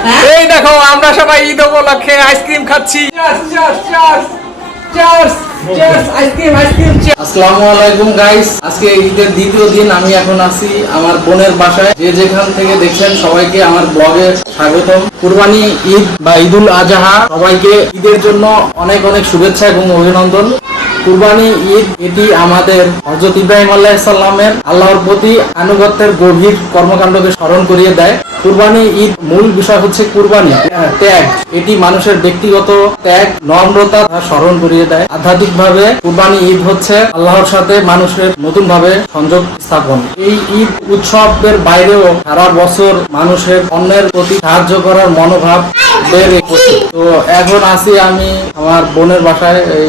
এই দেখো আমরা সবাই ঈদ উপলক্ষে আইসক্রিম খাচ্ছি। আসসালামু আলাইকুম গাইস, আজকে ঈদের দ্বিতীয় দিন। আমি এখন আছি আমার বোনের বাসায়। যে যেখান থেকে দেখছেন সবাইকে আমার ব্লগে স্বাগতম। কুরবানি ঈদ বা ঈদুল আজহা সবাইকে ঈদের জন্য অনেক অনেক শুভেচ্ছা এবং অভিনন্দন। কুরবানি ঈদ এটি আমাদের হযরত ইব্রাহিম আলাইহিস সালামের আল্লাহর প্রতি আনুগত্যের গভীর কর্মকাণ্ডকে স্মরণ করিয়ে দেয়। কুরবানি ঈদ মূল বিষয় হচ্ছে কুরবানি ত্যাগ। এটি মানুষের ব্যক্তিগত ত্যাগ, নম্রতা স্মরণ করিয়ে দেয়। আধ্যাত্মিকভাবে কুরবানি ঈদ হচ্ছে আল্লাহর সাথে মানুষের নতুন ভাবে সংযোগ স্থাপন। এই ঈদ উৎসবের বাইরেও সারা বছর মানুষের অন্যের প্রতি সাহায্য করার মনোভাব বেড়ে উঠে। তো এখন আছি আমি আমার বোনের বাসায়। এই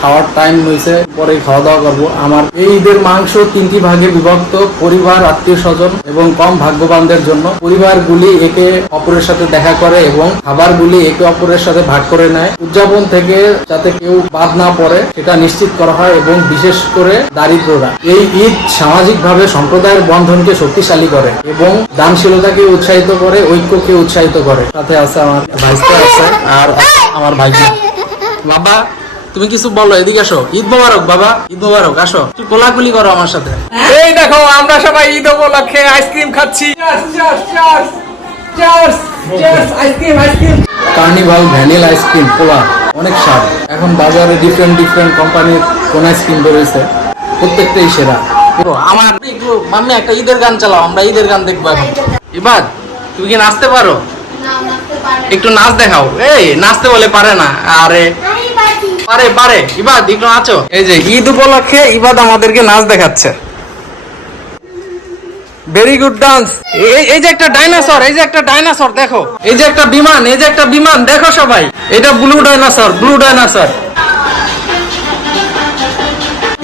খাওয়ার টাইম হয়েছে, পরে খাওয়া দাওয়া করবো। আমার এই ঈদের মাংস 3টি ভাগে বিভক্ত: পরিবার, আত্মীয় স্বজন এবং কম ভাগ্যবানদের জন্য। পরিবারগুলি একে অপরের সাথে দেখা করে এবং খাবারগুলি একে অপরের সাথে ভাগ করে নেয়। উদযাপন থেকে যাতে কেউ বাদ না পড়ে সেটা নিশ্চিত করা হয়, এবং বিশেষ করে দারিদ্ররা। এই ঈদ সামাজিকভাবে সম্প্রদায়ের বন্ধনকে শক্তিশালী করে এবং দানশীলতাকে উৎসাহিত করে, ঐক্যকে উৎসাহিত করে। সাথে আছে আমার ভাইস্তা আছে আর আমার ভাইজি। বাবা তুমি কিছু বলো, এদিকে আসো। ঈদ মোবারক বাবা, ঈদ মোবারক। আসো তুই কোলাকুলি করো আমার সাথে। এই দেখো আমরা সবাই ঈদ উপলক্ষে আইসক্রিম খাচ্ছি। কার্নিভাল ভ্যানিলা আইসক্রিম, কোলা, অনেক স্বাদ। এখন বাজারে ডিফারেন্ট ডিফারেন্ট কোম্পানির কোন আইসক্রিম বেরোয়েছে, প্রত্যেকটাই সেরা। আমার একটু মাম্মি একটা ঈদের গান চালাও, আমরা ঈদের গান দেখবো এখন। ইবাদ তুমি কি নাচতে পারো? একটু নাচ দেখাও। এই নাচতে বলে পারে না। আরে পারে পারে। ইবাদ একটু নাচো। এই যে ঈদ উপলক্ষে ইবাদ আমাদেরকে নাচ দেখাচ্ছে। Very good dance. এই যে একটা ডাইনোসর, এই যে একটা ডাইনোসর দেখো। এই যে একটা বিমান, এই যে একটা বিমান দেখো সবাই। এটা ব্লু ডাইনোসর, ব্লু ডাইনোসর।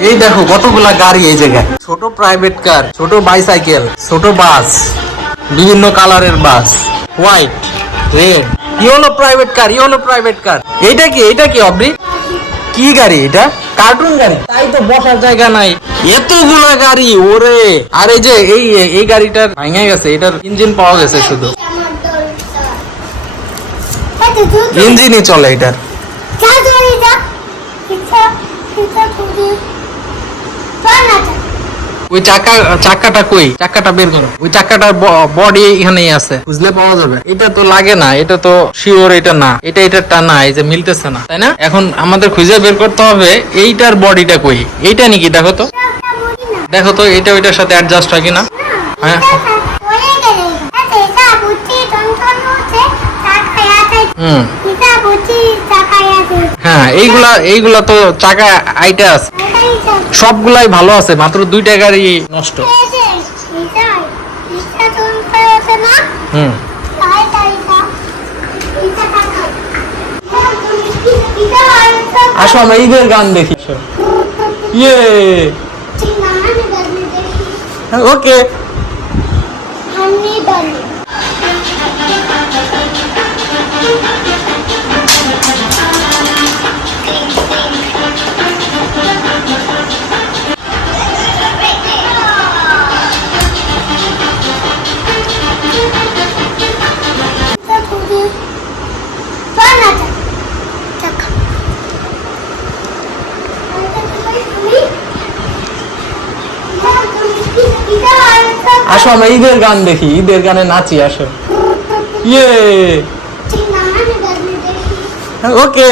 এই দেখো কতগুলা গাড়ি এই জায়গায়। ছোট প্রাইভেট কার, ছোট বাইসাইকেল, ছোট বাস, বিভিন্ন কালারের bus, white, red, yellow private car, yellow private car. এইটা কি, এটা কি অবরি? কি গাড়ি এটা? কার্টুন গাড়ি। তাই তো বসার জায়গা নাই, এতগুলা গাড়ি। ওরে আর এই যে এই গাড়িটার ভাঙা গেছে, এটার ইঞ্জিন পাওয়া গেছে, শুধু ইঞ্জিনই চলে এটার। ওই চাকাটা কই? চাকাটা বের করো। ওই চাকাটার বডি এখানেই আছে, বুঝলে পাওয়া যাবে। এটা তো লাগে না, এটা তো শিওর এটা না, এটারটা না, এই যে মিলতেছে না, তাই না? এখন আমাদের খুঁজে বের করতে হবে এইটার বডিটা কই। এইটা নাকি? দেখো তো, দেখো তো এটা ওইটার সাথে অ্যাডজাস্ট হয় কিনা। হ্যাঁ হ্যাঁ, এইগুলা তো চাকা আইটা আছে, সবগুলাই ভালো আছে, মাত্র 2টা গাড়ি নষ্ট। আসো আমরা ঈদের গান দেখি। ইয়ে ওকে। আসো আমরা ঈদের গান দেখি, ঈদের গানে নাচি। আসো। ইয়ে ওকে।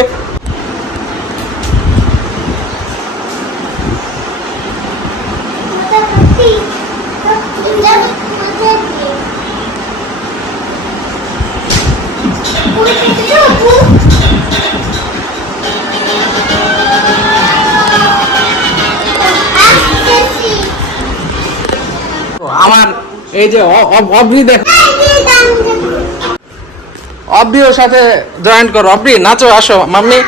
আমার এই যে অব্রি দেখো, অব্রিওর সাথে জয়েন করো। অব্রি নাচো। আসো মাম্মি।